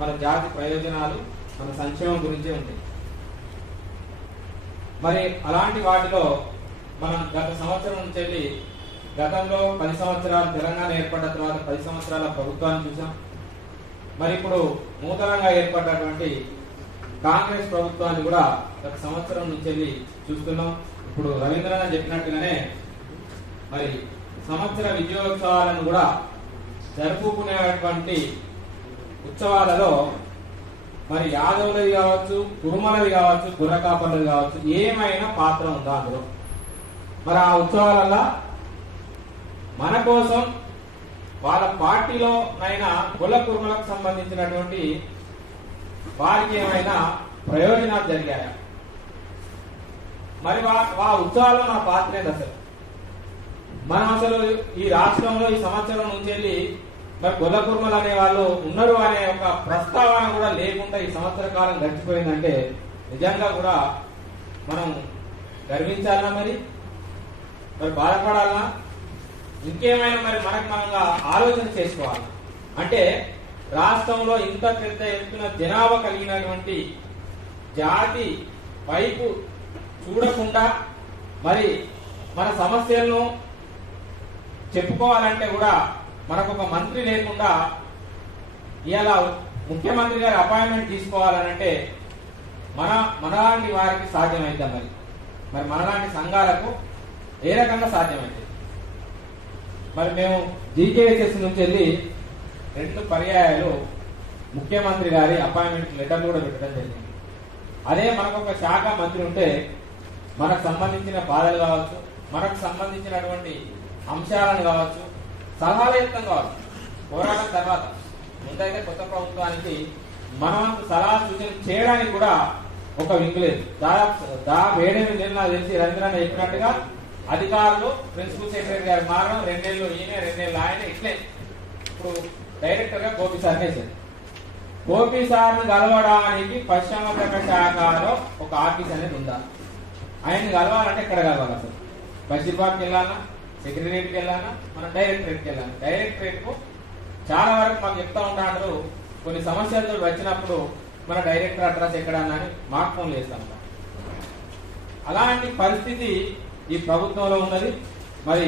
మన జాతి ప్రయోజనాలు మన సంక్షేమం గురించే ఉంటాయి. మరి అలాంటి వాటిలో మనం గత సంవత్సరం నుంచి వెళ్ళి గతంలో 10 సంవత్సరాలు తెలంగాణ ఏర్పడ్డ తర్వాత 10 సంవత్సరాల ప్రభుత్వాన్ని చూసాం. మరి ఇప్పుడు నూతనంగా ఏర్పడ్డటువంటి కాంగ్రెస్ ప్రభుత్వాన్ని కూడా గత సంవత్సరం నుంచి వెళ్ళి చూస్తున్నాం. ఇప్పుడు రవీంద్రనాథ్ చెప్పినట్టుగానే మరి సంవత్సర విజయోత్సవాలను కూడా జరుపుకునేటువంటి ఉత్సవాలలో మరి యాదవులది కావచ్చు, కురుమలది కావచ్చు, గుర్రకాపర్లది కావచ్చు, ఏమైనా పాత్ర ఉందా అందులో? మరి ఆ ఉత్సవాలలో మన కోసం వాళ్ళ పార్టీలో అయినా కుల కురుమలకు సంబంధించినటువంటి వారికి ఏమైనా ప్రయోజనాలు జరిగాయా? మరి ఆ ఉత్సవాల్లో మన పాత్ర ఏంది అసలు? మనం అసలు ఈ రాష్ట్రంలో ఈ సంవత్సరం నుంచి వెళ్ళి మరి కుల కురుమలు అనే వాళ్ళు ఉన్నారు అనే ఒక ప్రస్తావన కూడా లేకుండా ఈ సంవత్సర కాలం గడిచిపోయిందంటే నిజంగా కూడా మనం గర్వించాలా? మరి బాధపడాలా? ఇంకేమైనా మరి మనకు మనంగా ఆలోచన చేసుకోవాలి. అంటే రాష్ట్రంలో ఇంత పెద్ద ఎత్తున జనాభా కలిగినటువంటి జాతి వైపు చూడకుండా మరి మన సమస్యలను చెప్పుకోవాలంటే కూడా మనకు ఒక మంత్రి లేకుండా ఇవాళ ముఖ్యమంత్రి గారి అపాయింట్మెంట్ తీసుకోవాలనంటే మనలాంటి వారికి సాధ్యమైద్దాం. మరి మనలాంటి సంఘాలకు ఏ రకంగా సాధ్యమైంది? మరి మేము జీకేఎస్ఎస్ నుంచి వెళ్ళి 2 పర్యాయాలు ముఖ్యమంత్రి గారి అపాయింట్మెంట్ లెటర్లు కూడా పెట్టడం జరిగింది. అదే మనకు ఒక శాఖ మంత్రి ఉంటే మనకు సంబంధించిన బాధలు కావచ్చు, మనకు సంబంధించినటువంటి అంశాలను కావచ్చు, సలహాలయుక్తం కావచ్చు, పోరాటం తర్వాత ముందైతే కొత్త ప్రభుత్వానికి మనం సలహా సూచన చేయడానికి కూడా ఒక వింగ్ లేదు. దాదాపు 7 నెలలు నాకు తెలిసి రవీంద్రనాథ్ చెప్పినట్టుగా అధికారులు ప్రిన్సిపల్ సెక్రటరీ గారు మారడం, 2 నెలలు ఈయన 2 నెలలు ఆయన, ఇట్లే ఇప్పుడు డైరెక్టర్ గా గోపి సార్ వేశారు. గోపి సార్ను కలవడానికి పశ్చిమ శాఖలో ఒక ఆఫీస్ అనేది ఉందా? ఆయన్ని కలవాలంటే ఎక్కడ కలవాలి? అసలు బషీర్బాగ్కి వెళ్ళాలన్నా, సెక్రటరీకి వెళ్ళాలన్నా, మనం డైరెక్టరేట్కి వెళ్ళాలి. డైరెక్టరేట్ కు చాలా వరకు మాకు చెప్తా ఉంటారు, కొన్ని సమస్యలతో వచ్చినప్పుడు మన డైరెక్టర్ అడ్రస్ ఎక్కడన్నా అని మాకు ఫోన్లు చేస్తా ఉంటాం. అలాంటి పరిస్థితి ఈ ప్రభుత్వంలో ఉన్నది. మరి